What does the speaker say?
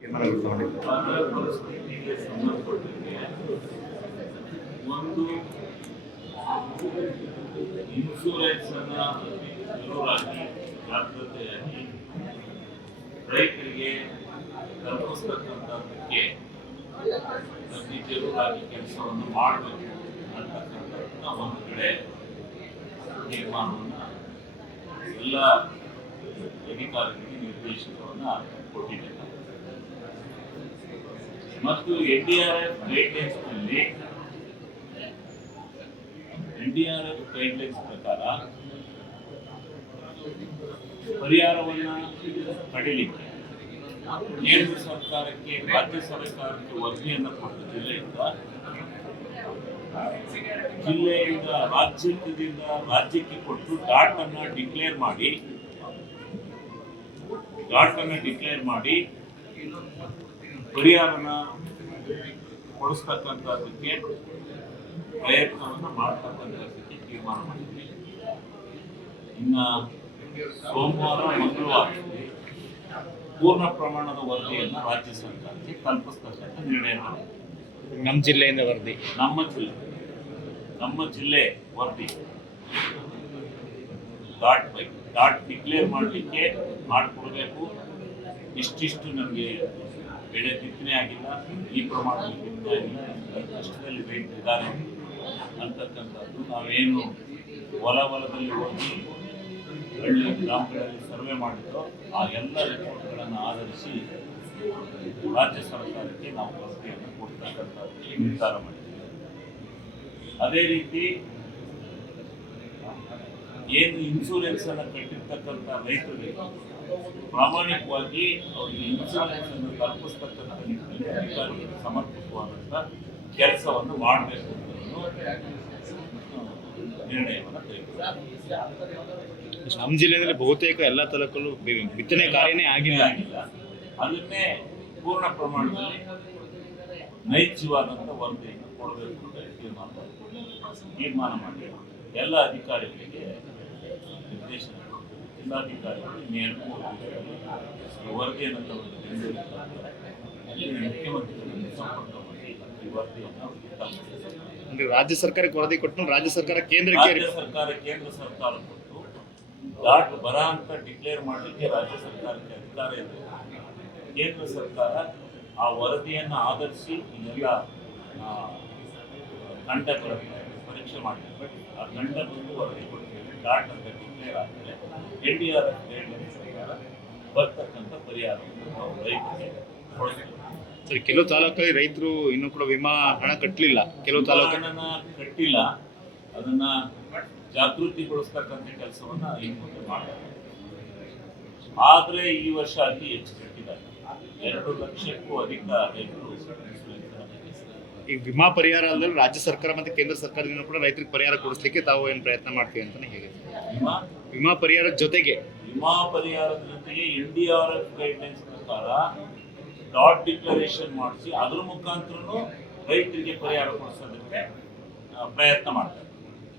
ಪರಿಸ್ಥಿತಿಗೆ ಸಂಬಂಧಪಟ್ಟಂತೆ ಒಂದು ಇನ್ಶೂರೆನ್ಸ್ ಅನ್ನ ಜರೂರಾಗಿ ಜಾಗೃತೆಯಾಗಿ ರೈತರಿಗೆ ತಲುಪಿಸ್ತಕ್ಕಂಥದ್ದಕ್ಕೆ ಅತಿ ಜರೂರಾಗಿ ಕೆಲಸವನ್ನು ಮಾಡಬೇಕು ಅಂತಕ್ಕಂಥ ಒಂದು ಕಡೆ ತೀರ್ಮಾನವನ್ನು ಎಲ್ಲ ಅಧಿಕಾರಿಗಳಿಗೆ ನಿರ್ದೇಶನವನ್ನು ಕೊಟ್ಟಿದ್ದೇನೆ. ಮತ್ತು NDRF ಗೈಡ್ಲೈನ್ಸ್ ಪ್ರಕಾರ ಪರಿಹಾರವನ್ನು ಪಡೆಯಲಿಕ್ಕೆ ಕೇಂದ್ರ ಸರ್ಕಾರಕ್ಕೆ ರಾಜ್ಯ ಸರ್ಕಾರಕ್ಕೆ ವರದಿಯನ್ನು ಕೊಟ್ಟ ಜಿಲ್ಲೆಯಿಂದ ರಾಜ್ಯಕ್ಕೆ ಕೊಟ್ಟು ಡಾಟ್ ಅನ್ನು ಡಿಕ್ಲೇರ್ ಮಾಡಿ ಪರಿಹಾರನ ಕೊಡಿಸ್ತಕ್ಕಂಥದ್ದಕ್ಕೆ ಪ್ರಯತ್ನವನ್ನು ಮಾಡ್ತಕ್ಕಂಥದ್ದಕ್ಕೆ ತೀರ್ಮಾನ ಮಾಡಿದ್ವಿ. ಇನ್ನು ಸೋಮವಾರ ಮಂಗಳವಾರದಲ್ಲಿ ಪೂರ್ಣ ಪ್ರಮಾಣದ ವರದಿಯನ್ನು ರಾಜ್ಯ ಸರ್ಕಾರಕ್ಕೆ ತಲುಪಿಸ್ತಕ್ಕಂಥ ನಿರ್ಣಯ ಮಾಡಿದ್ವಿ. ನಮ್ಮ ಜಿಲ್ಲೆಯಿಂದ ವರದಿ ನಮ್ಮ ಜಿಲ್ಲೆ ವರದಿ ಡಾಟ್ ಡಿಕ್ಲೇರ್ ಮಾಡಲಿಕ್ಕೆ ಮಾಡಿಕೊಡ್ಬೇಕು. ಇಷ್ಟಿಷ್ಟು ನಮಗೆ ಬೆಳೆ ಬಿತ್ತನೆ ಆಗಿಲ್ಲ, ಈ ಪ್ರಮಾಣದಲ್ಲಿ ಬಿತ್ತನೆ ಆಗಿಲ್ಲ, ಈ ಕಷ್ಟದಲ್ಲಿ ರೈತರಿದ್ದಾರೆ ಅಂತಕ್ಕಂಥದ್ದು ನಾವೇನು ಹೊಲದಲ್ಲಿ ಹೋಗಿ ಹಳ್ಳಿ ಗ್ರಾಮಗಳಲ್ಲಿ ಸರ್ವೆ ಮಾಡಿದ್ದೋ ಆ ಎಲ್ಲ ರಿಪೋರ್ಟ್ಗಳನ್ನು ಆಧರಿಸಿ ರಾಜ್ಯ ಸರ್ಕಾರಕ್ಕೆ ನಾವು ವರದಿಯನ್ನು ಕೊಡ್ತಕ್ಕಂಥದ್ದು ನಿರ್ಧಾರ ಮಾಡಿದ್ದೇವೆ. ಅದೇ ರೀತಿ ಏನು ಇನ್ಶೂರೆನ್ಸ್ ಅನ್ನು ಕಟ್ಟಿರ್ತಕ್ಕಂಥ ರೈತರಿಗೆ ಪ್ರಾಮಾಣಿಕವಾಗಿ ಅವರಿಗೆ ಇನ್ಶೂರೆನ್ಸ್ ಅನ್ನು ತಲುಪಿಸ್ತಕ್ಕಂಥ ನಿಟ್ಟಿನಲ್ಲಿ ಅಧಿಕಾರಿಗಳು ಸಮರ್ಪಕವಾದಂಥ ಕೆಲಸವನ್ನು ಮಾಡಬೇಕು ಅನ್ನೋ ನಿರ್ಣಯವನ್ನು ತೆಗೆದುಕೊಂಡಿದ್ದಾರೆ. ನಮ್ಮ ಜಿಲ್ಲೆಯಲ್ಲಿ ಬಹುತೇಕ ಎಲ್ಲ ತಾಲೂಕಲ್ಲೂ ಬಿತ್ತನೆ ಕಾರ್ಯನೇ ಆಗಿಲ್ಲ. ಅದನ್ನೇ ಪೂರ್ಣ ಪ್ರಮಾಣದಲ್ಲಿ ನೈಜವಾದಂಥ ವರದಿಯನ್ನು ಕೊಡಬೇಕು ಅಂತ ತೀರ್ಮಾನ ಮಾಡಿ ಎಲ್ಲ ಅಧಿಕಾರಿಗಳಿಗೆ ನಿರ್ದೇಶನ ಜಿಲ್ಲಾಧಿಕಾರಿಗಳು ಈ ವರದಿಯನ್ನು ಮುಖ್ಯಮಂತ್ರಿಗಳಿಗೆ ಸಂಪರ್ಕ ಮಾಡಿ ಈ ವರದಿಯನ್ನು ಅಂದ್ರೆ ರಾಜ್ಯ ಸರ್ಕಾರಕ್ಕೆ ವರದಿ ಕೊಟ್ಟು ರಾಜ್ಯ ಸರ್ಕಾರ ಕೇಂದ್ರ ಸರ್ಕಾರ ಕೊಟ್ಟು ಡಾಟ್ ಬರ ಅಂತ ಡಿಕ್ಲೇರ್ ಮಾಡಲಿಕ್ಕೆ ರಾಜ್ಯ ಸರ್ಕಾರಕ್ಕೆ ಅಧಿಕಾರ ಇದೆ. ಕೇಂದ್ರ ಸರ್ಕಾರ ಆ ವರದಿಯನ್ನು ಆಧರಿಸಿ ಇದೆಲ್ಲ ತಂಡಗಳನ್ನು ಪರೀಕ್ಷೆ ಮಾಡಿದೆ. ಆ ತಂಡಕ್ಕೂ ವರದಿ ಕೊಡ್ತೇವೆ. ಡಾಟ್ ಅಂತ ಡಿಕ್ಲೇರ್ ಆಗಿದೆ. NDRF ಗೈಡ್ಲೈನ್ಸ್ ಪ್ರಕಾರ ಬರ್ತಕ್ಕಂಥ ಪರಿಹಾರವನ್ನು ನಾವು ರೈತರಿಗೆ ಕೊಡ್ತೇವೆ. ಸರಿ, ಕೆಲವು ತಾಲೂಕಲ್ಲಿ ರೈತರು ಇನ್ನೂ ಕೂಡ ವಿಮಾ ಹಣ ಕಟ್ಟಲಿಲ್ಲ, ಕೆಲವು ತಾಲೂಕನ್ನ ಕಟ್ಟಿಲ್ಲ. ಅದನ್ನ ಜಾಗೃತಿಗೊಳಿಸ್ತಕ್ಕಂಥ ಕೆಲಸವನ್ನ ಈ ಮುಂದೆ ಮಾಡಬೇಕು. ಆದ್ರೆ ಈ ವರ್ಷ ಅತಿ ಹೆಚ್ಚು ಕಟ್ಟಿದ್ದಾರೆ. 2 ಲಕ್ಷಕ್ಕೂ ಅಧಿಕ ರೈತರು ಈ ವಿಮಾ ಪರಿಹಾರ ಅಲ್ಲದೆ ರಾಜ್ಯ ಸರ್ಕಾರ ಮತ್ತೆ ಕೇಂದ್ರ ಸರ್ಕಾರದಿಂದ ಕೂಡ ರೈತರಿಗೆ ಪರಿಹಾರ ಕೊಡಿಸ್ಲಿಕ್ಕೆ ತಾವು ಏನು ಪ್ರಯತ್ನ ಮಾಡ್ತೀವಿ ಅಂತಾನೆ ಹೇಗೆ? ವಿಮಾ ಪರಿಹಾರದ ಜೊತೆಗೆ NDRF ಗೈಡ್ಲೈನ್ಸ್ ಪ್ರಕಾರ ಡಾಟ್ ಡಿಕ್ಲರೇಷನ್ ಮಾಡಿಸಿ ಅದ್ರ ಮುಖಾಂತರ ರೈತರಿಗೆ ಪರಿಹಾರ ಕೊಡಿಸೋದಕ್ಕೆ ಪ್ರಯತ್ನ ಮಾಡ್ತಾರೆ.